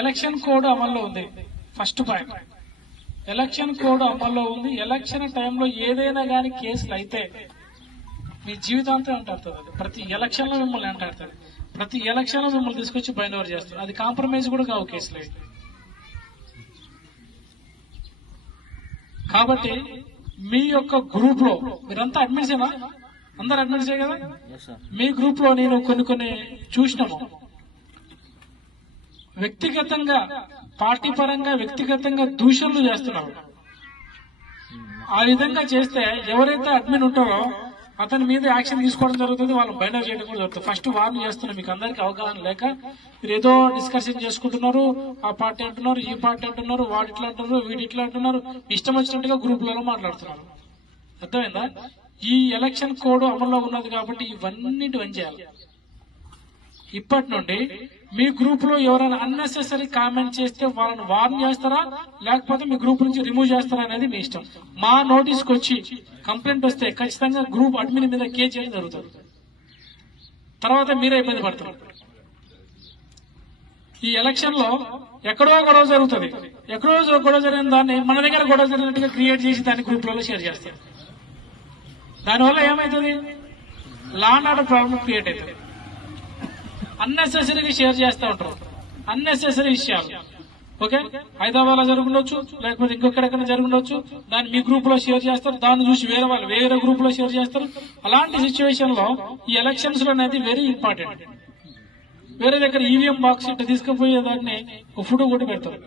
Election code అమల్లో ఉంది. First point election code అమల్లో ఉంది. ఎలక్షన్ టైంలో ఏదైనా కానీ కేసులు అయితే మీ జీవితాంతం అంటాడుతుంది అది. ప్రతి ఎలక్షన్లో మిమ్మల్ని అంటాడుతుంది ప్రతి ఎలక్షన్లో మిమ్మల్ని తీసుకొచ్చి బైండ్ ఓవర్ చేస్తారు. అది కాంప్రమైజ్ కూడా కావు కేసులు. కాబట్టి మీ యొక్క గ్రూప్లో మీరంతా అడ్మిట్సేనా అందరు అడ్మిట్సే కదా? మీ గ్రూప్లో నేను కొన్ని కొన్ని చూసినాము. వ్యక్తిగతంగా పార్టీ పరంగా వ్యక్తిగతంగా దూషణలు చేస్తున్నారు ఆ విధంగా చేస్తే ఎవరైతే అడ్మిన్ ఉంటారో అతని మీద యాక్షన్ తీసుకోవడం జరుగుతుంది వాళ్ళు బయట చేయడం కూడా జరుగుతుంది. ఫస్ట్ వార్న్ చేస్తున్నారు మీకు అందరికి అవగాహన లేక మీరు ఏదో డిస్కషన్ చేసుకుంటున్నారు ఆ పార్టీ అంటున్నారు ఈ పార్టీ అంటున్నారు వాడు ఇట్లా అంటున్నారు వీడు ఇట్లా అంటున్నారు ఇష్టం వచ్చినట్టుగా గ్రూపులలో మాట్లాడుతున్నారు. అర్థమైందా? ఈ ఎలక్షన్ కోడ్ అమల్లో ఉన్నది కాబట్టి ఇవన్నీ బంద్ చేయాలి ఇప్పటి నుండి మీ గ్రూప్లో ఎవరైనా అన్నెసెసరీ కామెంట్ చేస్తే వాళ్ళని వార్న్ చేస్తారా? లేకపోతే మీ గ్రూప్ నుంచి రిమూవ్ చేస్తారా అనేది మీ ఇష్టం. మా నోటీస్కి వచ్చి కంప్లైంట్ వస్తే ఖచ్చితంగా గ్రూప్ అడ్మిన్ మీద కేసు చేయడం జరుగుతుంది. తర్వాత మీరే ఇబ్బంది పడతారు. ఈ ఎలక్షన్లో ఎక్కడో గొడవ జరుగుతుంది. ఎక్కడో గొడవ జరిగిన దాన్ని మన దగ్గర గొడవ జరిగినట్టుగా క్రియేట్ చేసి దాన్ని గ్రూప్లలో షేర్ చేస్తారు. దానివల్ల ఏమవుతుంది law and order problem create అవుతుంది. అన్నెసెసరీగా షేర్ చేస్తూ ఉంటారు. అన్నెసెసరీ విషయాలు. ఓకే హైదరాబాద్లో జరుగుండొచ్చు లేకపోతే ఇంకొకడెక్కడ జరుగుండొచ్చు దాన్ని మీ గ్రూప్లో షేర్ చేస్తారు దాన్ని చూసి వేరే వాళ్ళు వేరే గ్రూప్లో షేర్ చేస్తారు. అలాంటి సిచ్యువేషన్లో ఈ ఎలక్షన్స్లో అనేది వెరీ ఇంపార్టెంట్ వేరే దగ్గర ఈవీఎం బాక్స్ ఇట్లా తీసుకుపోయే దాన్ని ఒక ఫోటో కొట్టి పెడతారు.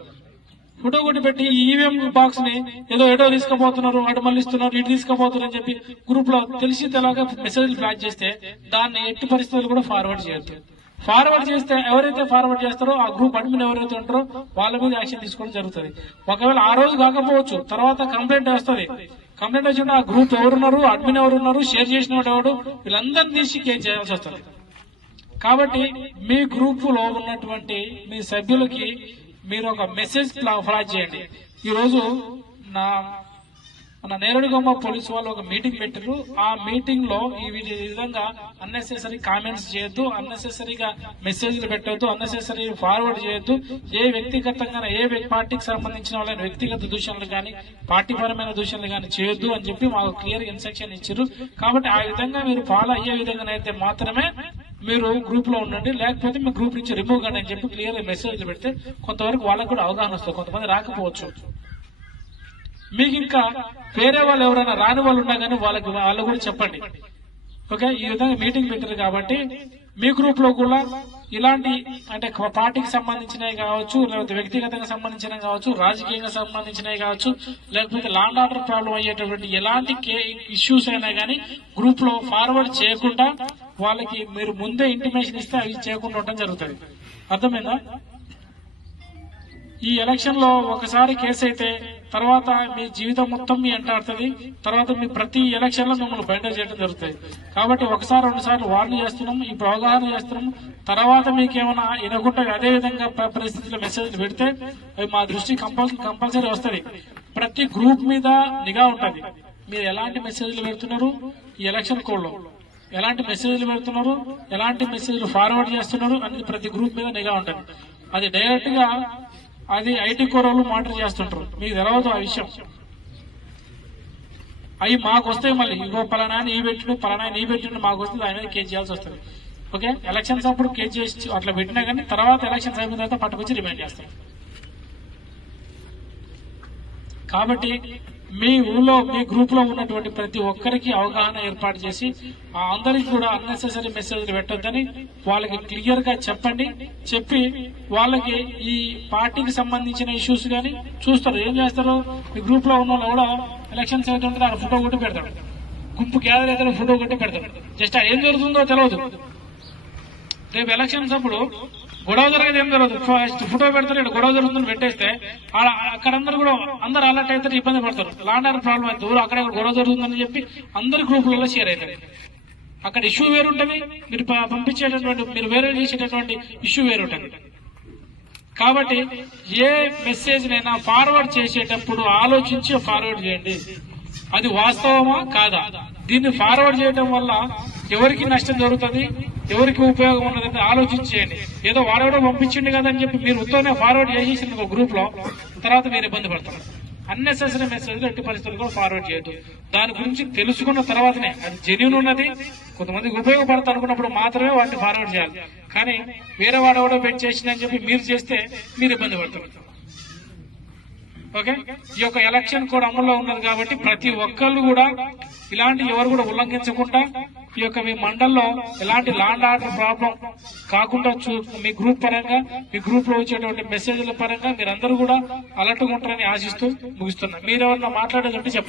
ఫోటో కొట్టి పెట్టి ఈవీఎం బాక్స్ని ఏదో ఏటో తీసుకుపోతున్నారు అటు మళ్ళిస్తున్నారు ఇటు తీసుకుపోతున్నారు అని చెప్పి గ్రూప్లో తెలిసి తెలాగా మెసేజ్ ఫ్లాష్ చేస్తే దాన్ని ఎట్టి పరిస్థితులు కూడా ఫార్వర్డ్ చేయొద్దు. ఫార్వర్డ్ చేస్తే ఎవరైతే ఫార్వర్డ్ చేస్తారో ఆ గ్రూప్ అడ్మిన్ ఎవరైతే ఉంటారో వాళ్ళ మీద యాక్షన్ తీసుకోవడం జరుగుతుంది. ఒకవేళ ఆ రోజు కాకపోవచ్చు తర్వాత కంప్లైంట్ వస్తుంది. కంప్లైంట్ వచ్చిన ఆ గ్రూప్ ఎవరున్నారు అడ్మిన్ ఎవరున్నారు షేర్ చేసిన వాడు ఎవడు వీళ్ళందరినీ తీసి కేసు చేయాల్సి వస్తుంది. కాబట్టి మీ గ్రూప్లో ఉన్నటువంటి మీ సభ్యులకి మీరు ఒక మెసేజ్ ఫ్లాష్ చేయండి. ఈ రోజు నా మన నేరుడుగమ్మ పోలీసు వాళ్ళు ఒక మీటింగ్ పెట్టారు ఆ మీటింగ్లో ఈ విధంగా అన్నెసెసరీ కామెంట్స్ చేయొద్దు అన్నెసెసరీగా మెసేజ్లు పెట్టొద్దు అన్నెసెసరీ ఫార్వర్డ్ చేయొద్దు. ఏ వ్యక్తిగతంగా ఏ పార్టీకి సంబంధించిన వాళ్ళని వ్యక్తిగత దూషణలు కానీ పార్టీపరమైన దూషణలు కానీ చేయొద్దు అని చెప్పి మాకు క్లియర్ ఇన్స్ట్రక్షన్ ఇచ్చారు కాబట్టి ఆ విధంగా మీరు ఫాలో అయ్యే విధంగా అయితే మాత్రమే మీరు గ్రూప్లో ఉండండి. లేకపోతే మీ గ్రూప్ నుంచి రిమూవ్ కానీ అని చెప్పి క్లియర్ మెసేజ్లు పెడితే కొంతవరకు వాళ్ళకు కూడా అవగాహన వస్తుంది. కొంతమంది రాకపోవచ్చు. మీకు ఇంకా వేరే వాళ్ళు ఎవరైనా రాని వాళ్ళు ఉన్నా కానీ వాళ్ళకి వాళ్ళు కూడా చెప్పండి. ఓకే? ఈ విధంగా మీటింగ్ పెట్టారు కాబట్టి మీ గ్రూప్లో కూడా ఇలాంటి అంటే పార్టీకి సంబంధించినవి కావచ్చు లేకపోతే వ్యక్తిగతంగా సంబంధించినవి కావచ్చు రాజకీయంగా సంబంధించినవి కావచ్చు లేకపోతే లాండ్ ఆర్డర్ ప్రాబ్లం అయ్యేటటువంటి ఎలాంటి ఇష్యూస్ అయినా కానీ గ్రూప్లో ఫార్వర్డ్ చేయకుండా వాళ్ళకి మీరు ముందే ఇంటిమేషన్ ఇస్తే అవి చేయకుండా ఉండటం జరుగుతుంది. అర్థమైందా? ఈ ఎలక్షన్లో ఒకసారి కేసు అయితే తర్వాత మీ జీవితం మొత్తం మీ అంటాడుతుంది. తర్వాత మీ ప్రతి ఎలక్షన్లో మిమ్మల్ని బయట చేయడం జరుగుతుంది. కాబట్టి ఒకసారి రెండు సార్లు వార్న్ చేస్తున్నాం ఈ అవగాహన చేస్తున్నాం. తర్వాత మీకేమైనా వినకుండా అదే విధంగా పరిస్థితిలో పరిస్థితుల్లో మెసేజ్ పెడితే అవి మా దృష్టి కంపల్సరీ కంపల్సరీ వస్తుంది ప్రతి గ్రూప్ మీద నిఘా ఉంటుంది. మీరు ఎలాంటి మెసేజ్లు పెడుతున్నారు? ఈ ఎలక్షన్ కోడ్లో. ఎలాంటి మెసేజ్లు పెడుతున్నారు? ఎలాంటి మెసేజ్లు ఫార్వర్డ్ చేస్తున్నారు? అనేది ప్రతి గ్రూప్ మీద నిఘా ఉంటుంది. అది డైరెక్ట్గా అది ఐటీ కోరలు మానిటర్ చేస్తుంటారు. మీకు తెలవదు ఆ విషయం. అవి మాకు వస్తాయి మళ్ళీ. ఇంకో పలానా నీ పెట్టిండు పలానా నీ పెట్టిండు మాకు వస్తుంది దాని మీద కేసు చేయాల్సి వస్తుంది. ఓకే? ఎలక్షన్స్ అప్పుడు కేసు చేసి అట్లా పెట్టినా కానీ తర్వాత ఎలక్షన్స్ అయిపోయిన తర్వాత పట్టుకొచ్చి రిమైండ్ చేస్తారు. కాబట్టి మీ ఊళ్ళో మీ గ్రూప్లో ఉన్నటువంటి ప్రతి ఒక్కరికి అవగాహన ఏర్పాటు చేసి ఆ అందరికి కూడా అన్నెసెసరీ మెసేజ్లు పెట్టొద్దని వాళ్ళకి క్లియర్గా చెప్పండి. చెప్పి వాళ్ళకి ఈ పార్టీకి సంబంధించిన ఇష్యూస్ కానీ చూస్తారు. ఏం చేస్తారు? మీ గ్రూప్లో ఉన్న వాళ్ళు కూడా ఎలక్షన్స్ అవుతుంటే ఆ ఫోటో కొట్టి పెడతాడు. గుంపు గ్యాదర్ అయితే ఫోటో కొట్టి పెడతాడు. జస్ట్ ఏం జరుగుతుందో తెలియదు రేపు ఎలక్షన్స్ అప్పుడు గొడవ జరిగేది ఏం జరగదు. ఫస్ట్ ఫోటో పెడతారు ఇక్కడ గొడవ జరుగుతుంది పెట్టేస్తే అక్కడ అందరు కూడా అందరు అలర్ట్ అయితే ఇబ్బంది పడతారు. లాండ్ ఆర్డర్ ప్రాబ్లం అయితే ఊరు అక్కడ గొడవ జరుగుతుందని చెప్పి అందరి గ్రూపులలో షేర్ అవుతారు. అక్కడ ఇష్యూ వేరుంటది మీరు ప- పంపించేటటువంటి మీరు వేరే చేసేటటువంటి ఇష్యూ వేరుంటది కాబట్టి ఏ మెసేజ్ నైనా ఫార్వర్డ్ చేసేటప్పుడు ఆలోచించి ఫార్వర్డ్ చేయండి. అది వాస్తవమా? కాదా? దీన్ని ఫార్వర్డ్ చేయడం వల్ల ఎవరికి నష్టం జరుగుతుంది ఎవరికి ఉపయోగం ఉన్నదని ఆలోచించేయండి ఏదో వాడెవడో పంపించిండు కదా అని చెప్పి మీరు ఉత్తరనే ఫార్వర్డ్ చేసేసింది ఒక గ్రూప్లో తర్వాత మీరు ఇబ్బంది పడతారు. అన్నెసెసరీ మెసేజ్ ఎట్టి పరిస్థితులు కూడా ఫార్వర్డ్ చేయొద్దు. దాని గురించి తెలుసుకున్న తర్వాతనే అది జెన్యున్ ఉన్నది. కొంతమందికి ఉపయోగపడతా అనుకున్నప్పుడు మాత్రమే వాటిని ఫార్వర్డ్ చేయాలి. కానీ వేరే వాడెవడో పెట్టి చేసిందని చెప్పి మీరు చేస్తే మీరు ఇబ్బంది పడతారు. ఓకే ఈ యొక్క ఎలక్షన్ కూడా అమల్లో ఉన్నది కాబట్టి ప్రతి ఒక్కళ్ళు కూడా ఇలాంటి ఎవరు కూడా ఉల్లంఘించకుండా ఈ యొక్క మీ మండల్లో ఎలాంటి లాండ్ ఆర్డర్ ప్రాబ్లం కాకుండా చూ మీ గ్రూప్ పరంగా మీ గ్రూప్లో వచ్చేటువంటి మెసేజ్ల పరంగా మీరందరూ కూడా అలర్ట్గా ఉంటారని ఆశిస్తూ ముగిస్తున్నా. మీరు ఎవరన్నా మాట్లాడేదంటే చెప్పండి.